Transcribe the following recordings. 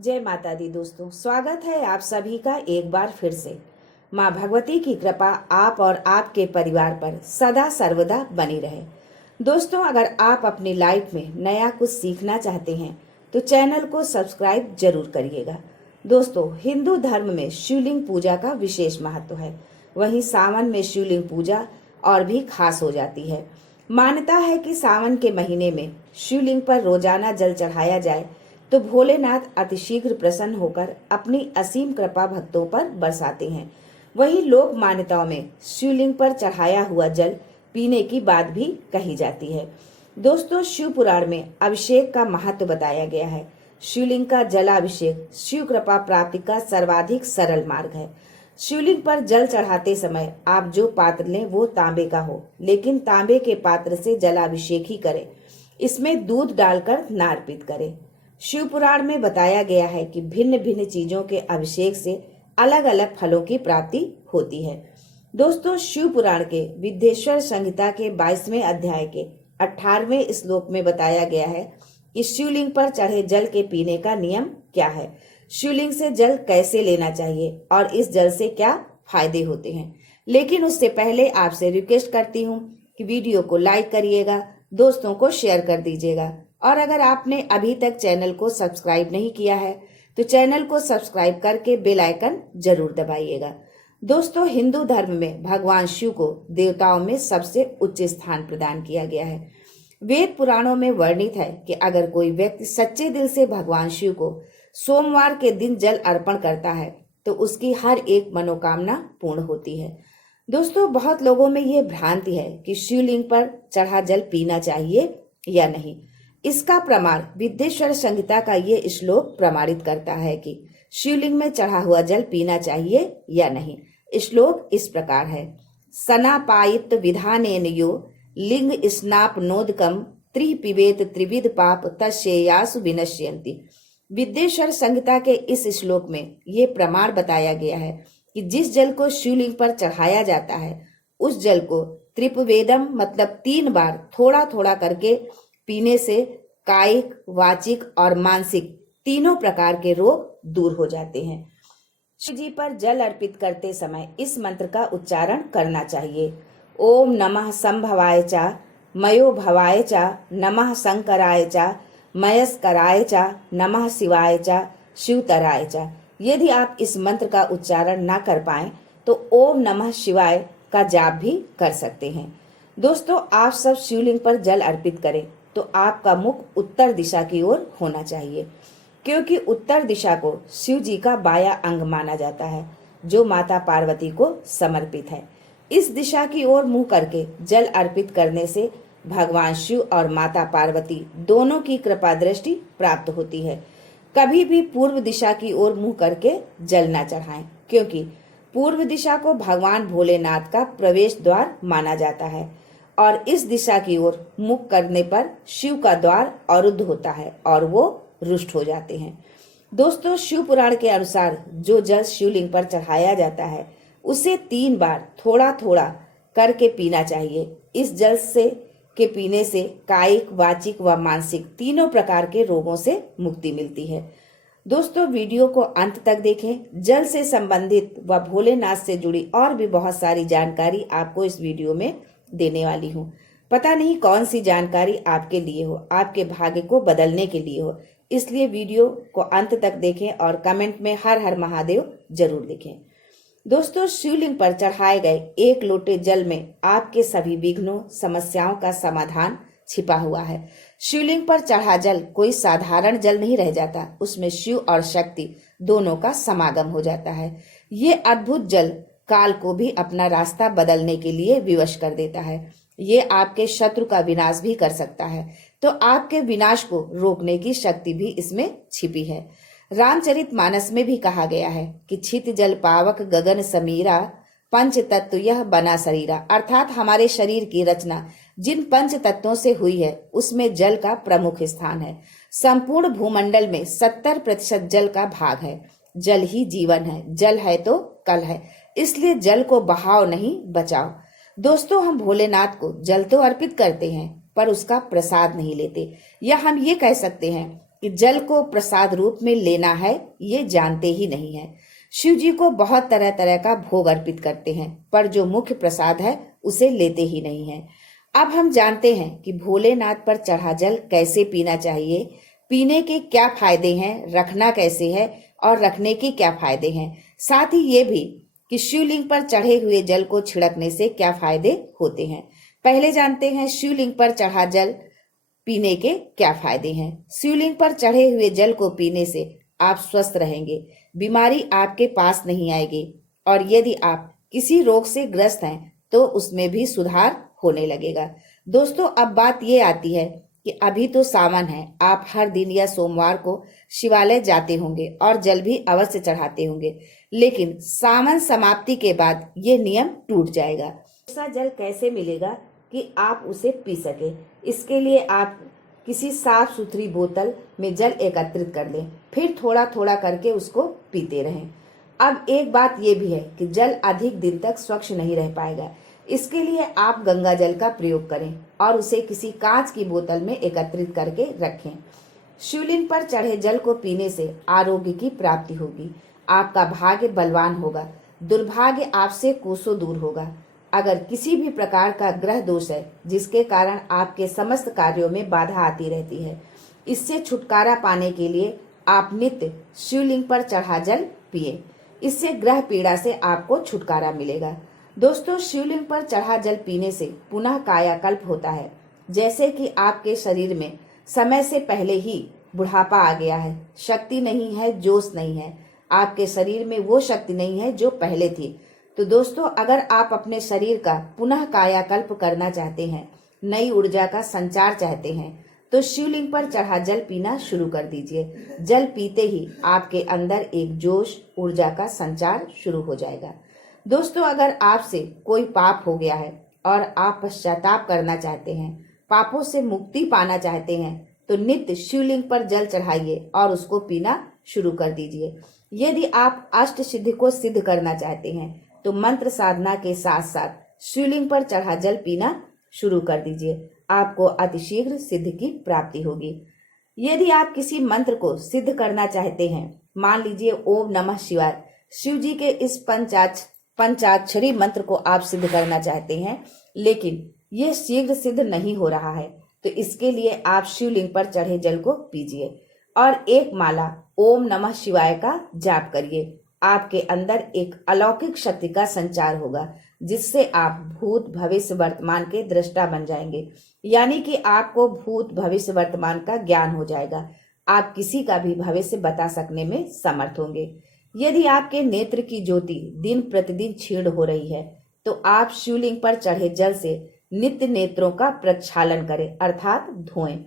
जय माता दी दोस्तों, स्वागत है आप सभी का एक बार फिर से। माँ भगवती की कृपा आप और आपके परिवार पर सदा सर्वदा बनी रहे। दोस्तों, अगर आप अपनी लाइफ में नया कुछ सीखना चाहते हैं तो चैनल को सब्सक्राइब जरूर करिएगा। दोस्तों, हिंदू धर्म में शिवलिंग पूजा का विशेष महत्व है। वहीं सावन में शिवलिंग पूजा और भी खास हो जाती है। मान्यता है कि सावन के महीने में शिवलिंग पर रोजाना जल चढ़ाया जाए तो भोलेनाथ अतिशीघ्र प्रसन्न होकर अपनी असीम कृपा भक्तों पर बरसाते हैं। वहीं लोक मान्यताओं में शिवलिंग पर चढ़ाया हुआ जल पीने की बात भी कही जाती है। दोस्तों, शिव पुराण में अभिषेक का महत्व बताया गया है। शिवलिंग का जलाभिषेक शिव कृपा प्राप्ति का सर्वाधिक सरल मार्ग है। शिवलिंग पर जल चढ़ाते समय आप जो पात्र लें वो तांबे का हो, लेकिन तांबे के पात्र से जलाभिषेक ही करें। इसमें दूध डालकर न अर्पित करें। शिव पुराण में बताया गया है कि भिन्न भिन्न चीजों के अभिषेक से अलग अलग फलों की प्राप्ति होती है। दोस्तों, शिव पुराण के विद्येश्वर संहिता के 22वें अध्याय के 18वें श्लोक में बताया गया है कि शिवलिंग पर चढ़े जल के पीने का नियम क्या है, शिवलिंग से जल कैसे लेना चाहिए और इस जल से क्या फायदे होते हैं। लेकिन उससे पहले आपसे रिक्वेस्ट करती हूँ कि वीडियो को लाइक करिएगा, दोस्तों को शेयर कर दीजिएगा, और अगर आपने अभी तक चैनल को सब्सक्राइब नहीं किया है तो चैनल को सब्सक्राइब करके बेल आइकन जरूर दबाइएगा। दोस्तों, हिंदू धर्म में भगवान शिव को देवताओं में सबसे उच्च स्थान प्रदान किया गया है। वेद पुराणों में वर्णित है कि अगर कोई व्यक्ति सच्चे दिल से भगवान शिव को सोमवार के दिन जल अर्पण करता है तो उसकी हर एक मनोकामना पूर्ण होती है। दोस्तों, बहुत लोगों में ये भ्रांति है कि शिवलिंग पर चढ़ा जल पीना चाहिए या नहीं। इसका प्रमाण विद्येश्वर संहिता का ये श्लोक प्रमाणित करता है कि शिवलिंग में चढ़ा हुआ जल पीना चाहिए या नहीं। श्लोक इस प्रकार है: सनापायित विधानेन यो लिंग स्नापनोदकम त्रिपिबेत त्रिविध पाप तस्येयासु विनश्यन्ति। विद्येश्वर संहिता के इस श्लोक में ये प्रमाण बताया गया है कि जिस जल को शिवलिंग पर चढ़ाया जाता है उस जल को त्रिपवेदम मतलब 3 बार थोड़ा थोड़ा करके पीने से कायिक, वाचिक और मानसिक तीनों प्रकार के रोग दूर हो जाते हैं। शिव जी पर जल अर्पित करते समय इस मंत्र का उच्चारण करना चाहिए: ओम नमः संभवाय च, मयो भवाय च, नमः शंकराय च, मयस्कराय च, नमः शिवाय च, शिवतराय च। यदि आप इस मंत्र का उच्चारण ना कर पाएं तो ओम नमः शिवाय का जाप भी कर सकते हैं। दोस्तों, आप सब शिवलिंग पर जल अर्पित करें तो आपका मुख उत्तर दिशा की ओर होना चाहिए, क्योंकि उत्तर दिशा को शिव जी का बाया अंग माना जाता है जो माता पार्वती को समर्पित है। इस दिशा की ओर मुंह करके जल अर्पित करने से भगवान शिव और माता पार्वती दोनों की कृपा दृष्टि प्राप्त होती है। कभी भी पूर्व दिशा की ओर मुंह करके जल न चढ़ाएं, क्योंकि पूर्व दिशा को भगवान भोलेनाथ का प्रवेश द्वार माना जाता है और इस दिशा की ओर मुख करने पर शिव का द्वार अवरुद्ध होता है और वो रुष्ट हो जाते हैं। दोस्तों, शिव पुराण के अनुसार जो जल शिवलिंग पर चढ़ाया जाता है उसे 3 बार थोड़ा थोड़ा करके पीना चाहिए। इस जल से के पीने से कायिक, वाचिक व मानसिक तीनों प्रकार के रोगों से मुक्ति मिलती है। दोस्तों, वीडियो को अंत तक देखें। जल से संबंधित व भोलेनाथ से जुड़ी और भी बहुत सारी जानकारी आपको इस वीडियो में देने वाली हूँ। पता नहीं कौन सी जानकारी आपके लिए हो, आपके भाग्य को बदलने के लिए हो, इसलिए वीडियो को अंत तक देखें और कमेंट में हर हर महादेव जरूर लिखें। दोस्तों, शिवलिंग पर चढ़ाए गए 1 लोटे जल में आपके सभी विघ्नों, समस्याओं का समाधान छिपा हुआ है। शिवलिंग पर चढ़ा जल कोई साधारण जल नहीं रह जाता, उसमें शिव और शक्ति दोनों का समागम हो जाता है। ये अद्भुत जल काल को भी अपना रास्ता बदलने के लिए विवश कर देता है। ये आपके शत्रु का विनाश भी कर सकता है, तो आपके विनाश को रोकने की शक्ति भी इसमें छिपी है। रामचरितमानस में भी कहा गया है कि छित जल पावक गगन समीरा, पंच तत्व यह बना शरीरा। अर्थात हमारे शरीर की रचना जिन 5 तत्वों से हुई है उसमें जल का प्रमुख स्थान है। संपूर्ण भूमंडल में 70% जल का भाग है। जल ही जीवन है, जल है तो कल है, इसलिए जल को बहाओ नहीं बचाओ। दोस्तों, हम भोलेनाथ को जल तो अर्पित करते हैं पर उसका प्रसाद नहीं लेते, या हम ये कह सकते हैं कि जल को प्रसाद रूप में लेना है ये जानते ही नहीं है। शिव जी को बहुत तरह तरह का भोग अर्पित करते हैं, पर जो मुख्य प्रसाद है उसे लेते ही नहीं है। अब हम जानते हैं कि भोलेनाथ पर चढ़ा जल कैसे पीना चाहिए, पीने के क्या फायदे हैं, रखना कैसे है और रखने के क्या फायदे हैं। साथ ही ये भी कि शिवलिंग पर चढ़े हुए जल को छिड़कने से क्या फायदे होते हैं। पहले जानते हैं शिवलिंग पर चढ़ा जल पीने के क्या फायदे हैं। शिवलिंग पर चढ़े हुए जल को पीने से आप स्वस्थ रहेंगे, बीमारी आपके पास नहीं आएगी, और यदि आप किसी रोग से ग्रस्त हैं तो उसमें भी सुधार होने लगेगा। दोस्तों, अब बात ये आती है कि अभी तो सावन है, आप हर दिन या सोमवार को शिवालय जाते होंगे और जल भी अवश्य चढ़ाते होंगे, लेकिन सावन समाप्ति के बाद ये नियम टूट जाएगा। ऐसा जल कैसे मिलेगा कि आप उसे पी सके? इसके लिए आप किसी साफ सुथरी बोतल में जल एकत्रित कर लें, फिर थोड़ा थोड़ा करके उसको पीते रहें। अब एक बात ये भी है कि जल अधिक दिन तक स्वच्छ नहीं रह पाएगा, इसके लिए आप गंगा जल का प्रयोग करें और उसे किसी कांच की बोतल में एकत्रित करके रखें। शिवलिंग पर चढ़े जल को पीने से आरोग्य की प्राप्ति होगी, आपका भाग्य बलवान होगा, दुर्भाग्य आपसे कोसों दूर होगा। अगर किसी भी प्रकार का ग्रह दोष है जिसके कारण आपके समस्त कार्यों में बाधा आती रहती है, इससे छुटकारा पाने के लिए आप नित्य शिवलिंग पर चढ़ा जल पिए। इससे ग्रह पीड़ा से आपको छुटकारा मिलेगा। दोस्तों, शिवलिंग पर चढ़ा जल पीने से पुनः कायाकल्प होता है। जैसे कि आपके शरीर में समय से पहले ही बुढ़ापा आ गया है, शक्ति नहीं है, जोश नहीं है, आपके शरीर में वो शक्ति नहीं है जो पहले थी। तो दोस्तों, अगर आप अपने शरीर का पुनः कायाकल्प करना चाहते हैं, नई ऊर्जा का संचार चाहते हैं, तो शिवलिंग पर चढ़ा जल पीना शुरू कर दीजिए। जल पीते ही आपके अंदर एक जोश, ऊर्जा का संचार शुरू हो जाएगा। दोस्तों, अगर आपसे कोई पाप हो गया है और आप पश्चाताप करना चाहते हैं, पापों से मुक्ति पाना चाहते हैं, तो नित्य शिवलिंग पर जल चढ़ाइए और उसको पीना शुरू कर दीजिए। यदि आप अष्ट सिद्धि को सिद्ध करना चाहते हैं तो मंत्र साधना के साथ साथ शिवलिंग पर चढ़ा जल पीना शुरू कर दीजिए, आपको अतिशीघ्र सिद्धि की प्राप्ति होगी। यदि आप किसी मंत्र को सिद्ध करना चाहते हैं, मान लीजिए ओम नमः शिवाय, शिव जी के इस पंचाक्षरी मंत्र को आप सिद्ध करना चाहते हैं, लेकिन ये शीघ्र सिद्ध नहीं हो रहा है, तो इसके लिए आप शिवलिंग पर चढ़े जल को पीजिए और एक माला ओम नमः शिवाय का जाप करिए। आपके अंदर एक अलौकिक शक्ति का संचार होगा, जिससे आप भूत भविष्य वर्तमान के दृष्टा बन जाएंगे। यानी कि आपको भूत भविष्य वर्तमान का ज्ञान हो जाएगा, आप किसी का भी भविष्य बता सकने में समर्थ होंगे। यदि आपके नेत्र की ज्योति दिन प्रतिदिन क्षीण हो रही है, तो आप शिवलिंग पर चढ़े जल से नित्य नेत्रों का प्रक्षालन करें, अर्थात धोएं।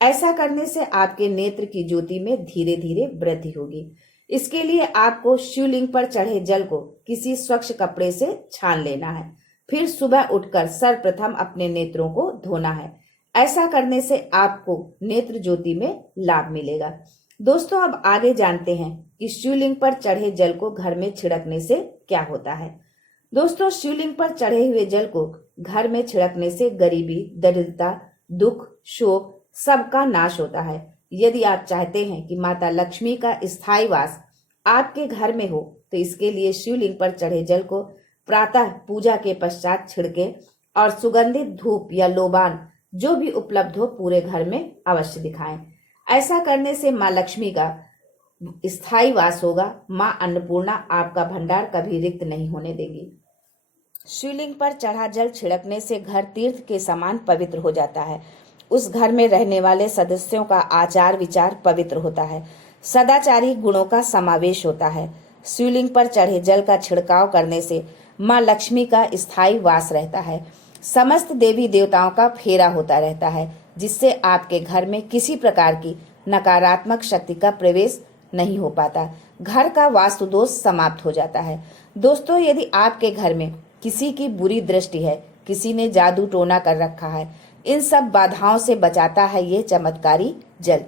ऐसा करने से आपके नेत्र की ज्योति में धीरे धीरे वृद्धि होगी। इसके लिए आपको शिवलिंग पर चढ़े जल को किसी स्वच्छ कपड़े से छान लेना है, फिर सुबह उठकर सर्वप्रथम अपने नेत्रों को धोना है। ऐसा करने से आपको नेत्र ज्योति में लाभ मिलेगा। दोस्तों, अब आगे जानते हैं कि शिवलिंग पर चढ़े जल को घर में छिड़कने से क्या होता है। दोस्तों, शिवलिंग पर चढ़े हुए जल को घर में छिड़कने से गरीबी, दरिद्रता, दुख, शोक सबका नाश होता है। यदि आप चाहते हैं कि माता लक्ष्मी का स्थायी वास आपके घर में हो, तो इसके लिए शिवलिंग पर चढ़े जल को प्रातः पूजा के पश्चात छिड़के और सुगंधित धूप या लोबान जो भी उपलब्ध हो पूरे घर में अवश्य दिखाएं। ऐसा करने से माँ लक्ष्मी का स्थायी वास होगा। माँ अन्नपूर्णा आपका भंडार कभी रिक्त नहीं होने देगी। शिवलिंग पर चढ़ा जल छिड़कने से घर तीर्थ के समान पवित्र हो जाता है। उस घर में रहने वाले सदस्यों का आचार विचार पवित्र होता है, सदाचारी गुणों का समावेश होता है। शिवलिंग पर चढ़े जल का छिड़काव करने से माँ लक्ष्मी का स्थायी वास रहता है, समस्त देवी देवताओं का फेरा होता रहता है, जिससे आपके घर में किसी प्रकार की नकारात्मक शक्ति का प्रवेश नहीं हो पाता। घर का वास्तु दोष समाप्त हो जाता है। दोस्तों, यदि आपके घर में किसी की बुरी दृष्टि है, किसी ने जादू टोना कर रखा है, इन सब बाधाओं से बचाता है ये चमत्कारी जल।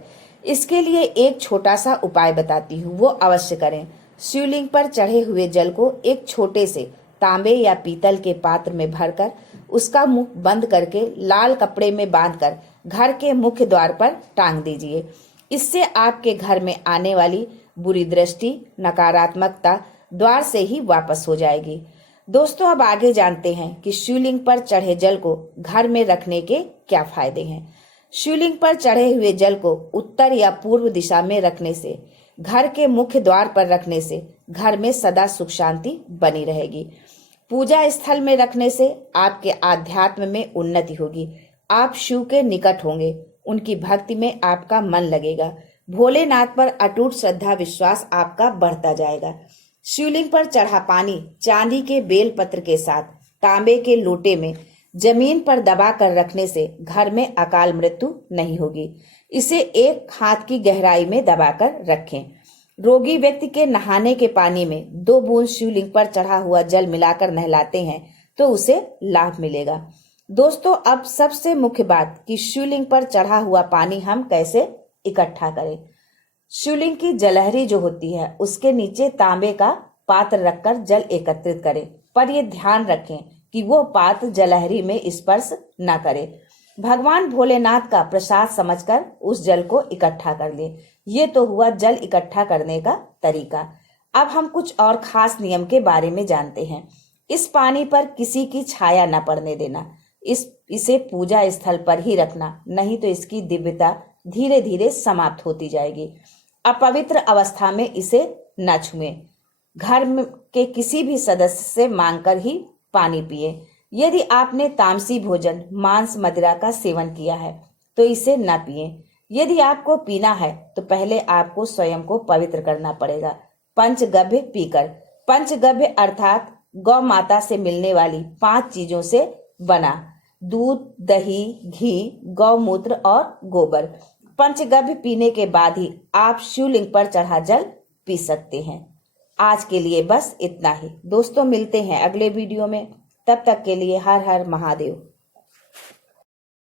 इसके लिए एक छोटा सा उपाय बताती हूँ, वो अवश्य करें। शिवलिंग पर चढ़े हुए जल को एक छोटे से तांबे या पीतल के पात्र में भरकर उसका मुख बंद करके लाल कपड़े में बांधकर घर के मुख्य द्वार पर टांग दीजिए। इससे आपके घर में आने वाली बुरी दृष्टि, नकारात्मकता द्वार से ही वापस हो जाएगी। दोस्तों, अब आगे जानते हैं कि शिवलिंग पर चढ़े जल को घर में रखने के क्या फायदे हैं। शिवलिंग पर चढ़े हुए जल को उत्तर या पूर्व दिशा में रखने से, घर के मुख्य द्वार पर रखने से घर में सदा सुख शांति बनी रहेगी। पूजा स्थल में रखने से आपके आध्यात्म में उन्नति होगी। आप शिव के निकट होंगे, उनकी भक्ति में आपका मन लगेगा। भोलेनाथ पर अटूट श्रद्धा विश्वास आपका बढ़ता जाएगा। शिवलिंग पर चढ़ा पानी चांदी के बेल पत्र के साथ तांबे के लोटे में जमीन पर दबा कर रखने से घर में अकाल मृत्यु नहीं होगी। इसे 1 हाथ की गहराई में दबाकर रखें। रोगी व्यक्ति के नहाने के पानी में 2 बूंद शिवलिंग पर चढ़ा हुआ जल मिलाकर नहलाते हैं तो उसे लाभ मिलेगा। दोस्तों, अब सबसे मुख्य बात कि शिवलिंग पर चढ़ा हुआ पानी हम कैसे इकट्ठा करें। शिवलिंग की जलहरी जो होती है उसके नीचे तांबे का पात्र रखकर जल एकत्रित करें, पर यह ध्यान रखें कि वो पात्र जलहरी में स्पर्श न करे। भगवान भोलेनाथ का प्रसाद समझकर उस जल को इकट्ठा कर ले। ये तो हुआ जल इकट्ठा करने का तरीका। अब हम कुछ और खास नियम के बारे में जानते हैं। इस पानी पर किसी की छाया न पड़ने देना। इसे पूजा स्थल पर ही रखना, नहीं तो इसकी दिव्यता धीरे धीरे समाप्त होती जाएगी। अपवित्र अवस्था में इसे न छुएं। घर के किसी भी सदस्य से मांगकर ही पानी पिए। यदि आपने तामसी भोजन, मांस, मदिरा का सेवन किया है तो इसे न पिए। यदि आपको पीना है तो पहले आपको स्वयं को पवित्र करना पड़ेगा। पंचगव्य पीकर, पंचगव्य अर्थात गौ माता से मिलने वाली 5 चीजों से बना दूध, दही, घी, गौमूत्र और गोबर। पंचगव्य पीने के बाद ही आप शिवलिंग पर चढ़ा जल पी सकते हैं। आज के लिए बस इतना ही। दोस्तों, मिलते हैं अगले वीडियो में। तब तक के लिए हर हर महादेव।